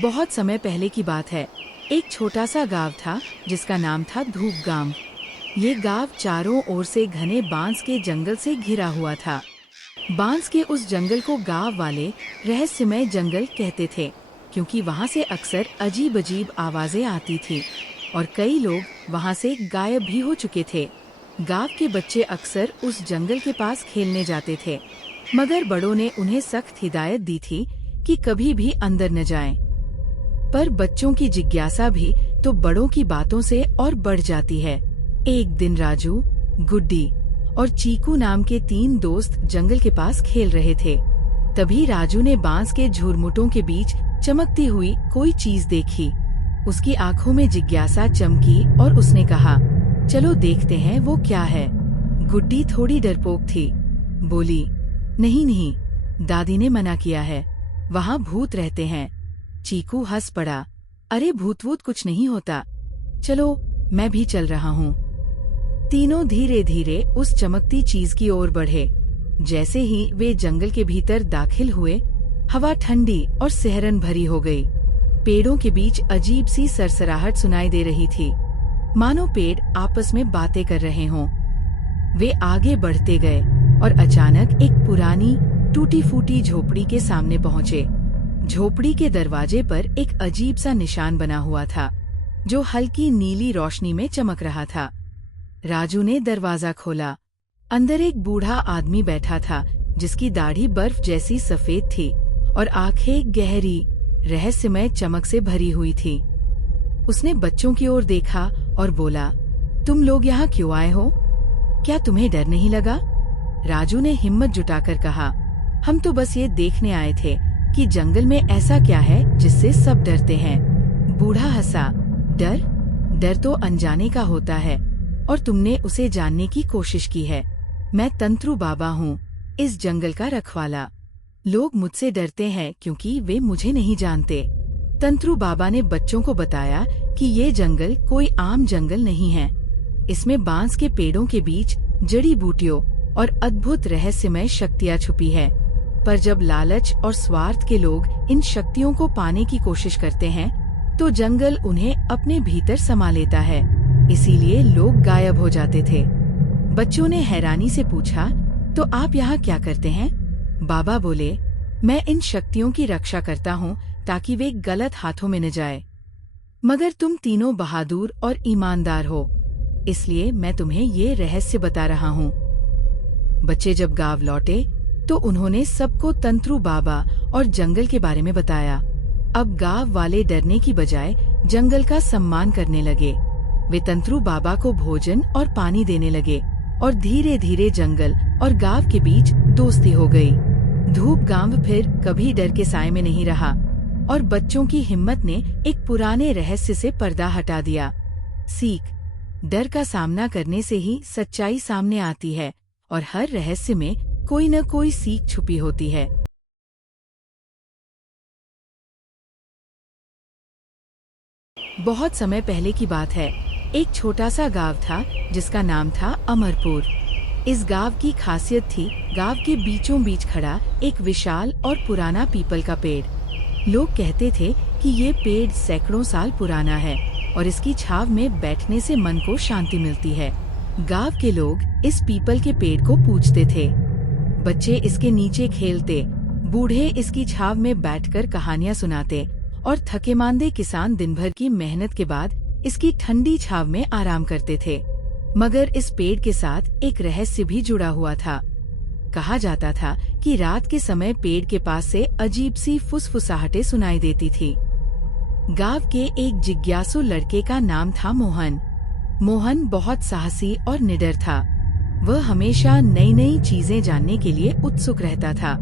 बहुत समय पहले की बात है। एक छोटा सा गांव था जिसका नाम था धूप गांव। ये गांव चारों ओर से घने बांस के जंगल से घिरा हुआ था। बांस के उस जंगल को गांव वाले रहस्यमय जंगल कहते थे, क्योंकि वहां से अक्सर अजीब अजीब आवाजें आती थी और कई लोग वहां से गायब भी हो चुके थे। गांव के बच्चे अक्सर उस जंगल के पास खेलने जाते थे, मगर बड़ों ने उन्हें सख्त हिदायत दी थी कि कभी भी अंदर न जाएं। पर बच्चों की जिज्ञासा भी तो बड़ों की बातों से और बढ़ जाती है। एक दिन राजू, गुड्डी और चीकू नाम के 3 दोस्त जंगल के पास खेल रहे थे। तभी राजू ने बांस के झुरमुटों के बीच चमकती हुई कोई चीज देखी। उसकी आंखों में जिज्ञासा चमकी और उसने कहा, चलो देखते हैं वो क्या है। गुड्डी थोड़ी डरपोक थी, बोली, नहीं नहीं, दादी ने मना किया है, वहाँ भूत रहते हैं। चीकू हंस पड़ा, अरे भूत वूत कुछ नहीं होता, चलो मैं भी चल रहा हूँ। तीनों धीरे धीरे उस चमकती चीज की ओर बढ़े। जैसे ही वे जंगल के भीतर दाखिल हुए, हवा ठंडी और सिहरन भरी हो गई। पेड़ों के बीच अजीब सी सरसराहट सुनाई दे रही थी, मानो पेड़ आपस में बातें कर रहे हों। वे आगे बढ़ते गए और अचानक एक पुरानी टूटी फूटी झोपड़ी के सामने पहुँचे। झोपड़ी के दरवाजे पर एक अजीब सा निशान बना हुआ था, जो हल्की नीली रोशनी में चमक रहा था। राजू ने दरवाजा खोला। अंदर एक बूढ़ा आदमी बैठा था, जिसकी दाढ़ी बर्फ जैसी सफेद थी और आंखें गहरी रहस्यमय चमक से भरी हुई थी। उसने बच्चों की ओर देखा और बोला, तुम लोग यहाँ क्यों आए हो? क्या तुम्हें डर नहीं लगा? राजू ने हिम्मत जुटाकर कहा, हम तो बस ये देखने आए थे कि जंगल में ऐसा क्या है जिससे सब डरते हैं। बूढ़ा हंसा, डर? डर तो अनजाने का होता है और तुमने उसे जानने की कोशिश की है। मैं तंत्रु बाबा हूँ, इस जंगल का रखवाला। लोग मुझसे डरते हैं क्योंकि वे मुझे नहीं जानते। तंत्रु बाबा ने बच्चों को बताया कि ये जंगल कोई आम जंगल नहीं है। इसमें बांस के पेड़ों के बीच जड़ी बूटियों और अद्भुत रहस्यमय शक्तियाँ छुपी है। पर जब लालच और स्वार्थ के लोग इन शक्तियों को पाने की कोशिश करते हैं, तो जंगल उन्हें अपने भीतर समा लेता है। इसीलिए लोग गायब हो जाते थे। बच्चों ने हैरानी से पूछा, तो आप यहाँ क्या करते हैं? बाबा बोले, मैं इन शक्तियों की रक्षा करता हूँ ताकि वे गलत हाथों में न जाए। मगर तुम तीनों बहादुर और ईमानदार हो, इसलिए मैं तुम्हें ये रहस्य बता रहा हूँ। बच्चे जब गांव लौटे तो उन्होंने सबको तंत्रु बाबा और जंगल के बारे में बताया। अब गांव वाले डरने की बजाय जंगल का सम्मान करने लगे। वे तंत्रु बाबा को भोजन और पानी देने लगे और धीरे धीरे जंगल और गांव के बीच दोस्ती हो गई। धूप गांव फिर कभी डर के साए में नहीं रहा और बच्चों की हिम्मत ने एक पुराने रहस्य से पर्दा हटा दिया। सीख, डर का सामना करने से ही सच्चाई सामने आती है और हर रहस्य में कोई न कोई सीख छुपी होती है। बहुत समय पहले की बात है। एक छोटा सा गांव था जिसका नाम था अमरपुर। इस गांव की खासियत थी, गांव के बीचों बीच खड़ा एक विशाल और पुराना पीपल का पेड़। लोग कहते थे कि ये पेड़ सैकड़ों साल पुराना है और इसकी छाव में बैठने से मन को शांति मिलती है। गांव के लोग इस पीपल के पेड़ को पूजते थे। बच्चे इसके नीचे खेलते, बूढ़े इसकी छाव में बैठकर कहानियां सुनाते और थकेमांदे किसान दिन भर की मेहनत के बाद इसकी ठंडी छाव में आराम करते थे। मगर इस पेड़ के साथ एक रहस्य भी जुड़ा हुआ था। कहा जाता था कि रात के समय पेड़ के पास से अजीब सी फुसफुसाहटें सुनाई देती थी। गांव के एक जिज्ञासु लड़के का नाम था मोहन। मोहन बहुत साहसी और निडर था। वह हमेशा नई नई चीजें जानने के लिए उत्सुक रहता था।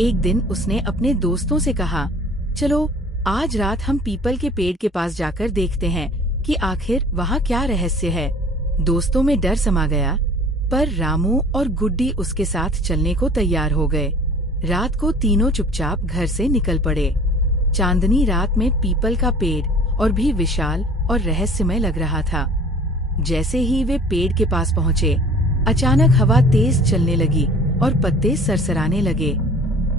एक दिन उसने अपने दोस्तों से कहा, चलो आज रात हम पीपल के पेड़ के पास जाकर देखते हैं कि आखिर वहाँ क्या रहस्य है। दोस्तों में डर समा गया, पर रामू और गुड्डी उसके साथ चलने को तैयार हो गए। रात को तीनों चुपचाप घर से निकल पड़े। चांदनी रात में पीपल का पेड़ और भी विशाल और रहस्यमय लग रहा था। जैसे ही वे पेड़ के पास पहुँचे, अचानक हवा तेज चलने लगी और पत्ते सरसराने लगे।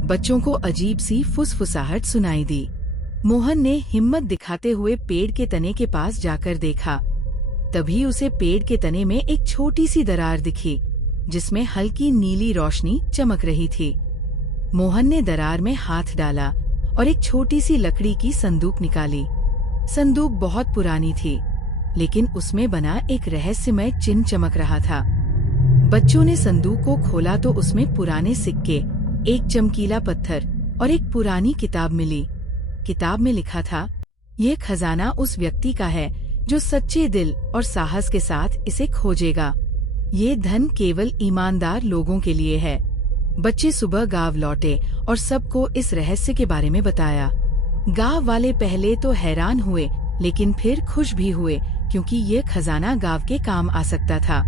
बच्चों को अजीब सी फुसफुसाहट सुनाई दी। मोहन ने हिम्मत दिखाते हुए पेड़ के तने के पास जाकर देखा। तभी उसे पेड़ के तने में एक छोटी सी दरार दिखी, जिसमें हल्की नीली रोशनी चमक रही थी। मोहन ने दरार में हाथ डाला और एक छोटी सी लकड़ी की संदूक निकाली। संदूक बहुत पुरानी थी, लेकिन उसमें बना एक रहस्यमय चिन्ह चमक रहा था। बच्चों ने संदूक को खोला तो उसमें पुराने सिक्के, एक चमकीला पत्थर और एक पुरानी किताब मिली। किताब में लिखा था, ये खजाना उस व्यक्ति का है जो सच्चे दिल और साहस के साथ इसे खोजेगा। ये धन केवल ईमानदार लोगों के लिए है। बच्चे सुबह गांव लौटे और सबको इस रहस्य के बारे में बताया। गांव वाले पहले तो हैरान हुए, लेकिन फिर खुश भी हुए, क्योंकि ये खजाना गांव के काम आ सकता था।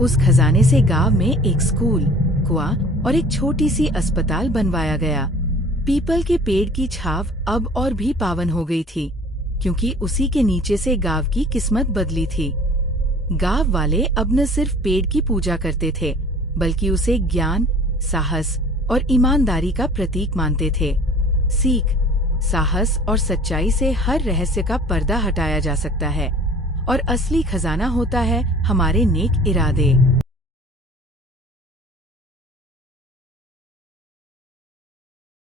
उस खजाने से गांव में एक स्कूल, कुआं और एक छोटी सी अस्पताल बनवाया गया। पीपल के पेड़ की छाव अब और भी पावन हो गई थी, क्योंकि उसी के नीचे से गांव की किस्मत बदली थी। गांव वाले अब न सिर्फ पेड़ की पूजा करते थे, बल्कि उसे ज्ञान, साहस और ईमानदारी का प्रतीक मानते थे। सीख, साहस और सच्चाई से हर रहस्य का पर्दा हटाया जा सकता है, और असली खजाना होता है हमारे नेक इरादे।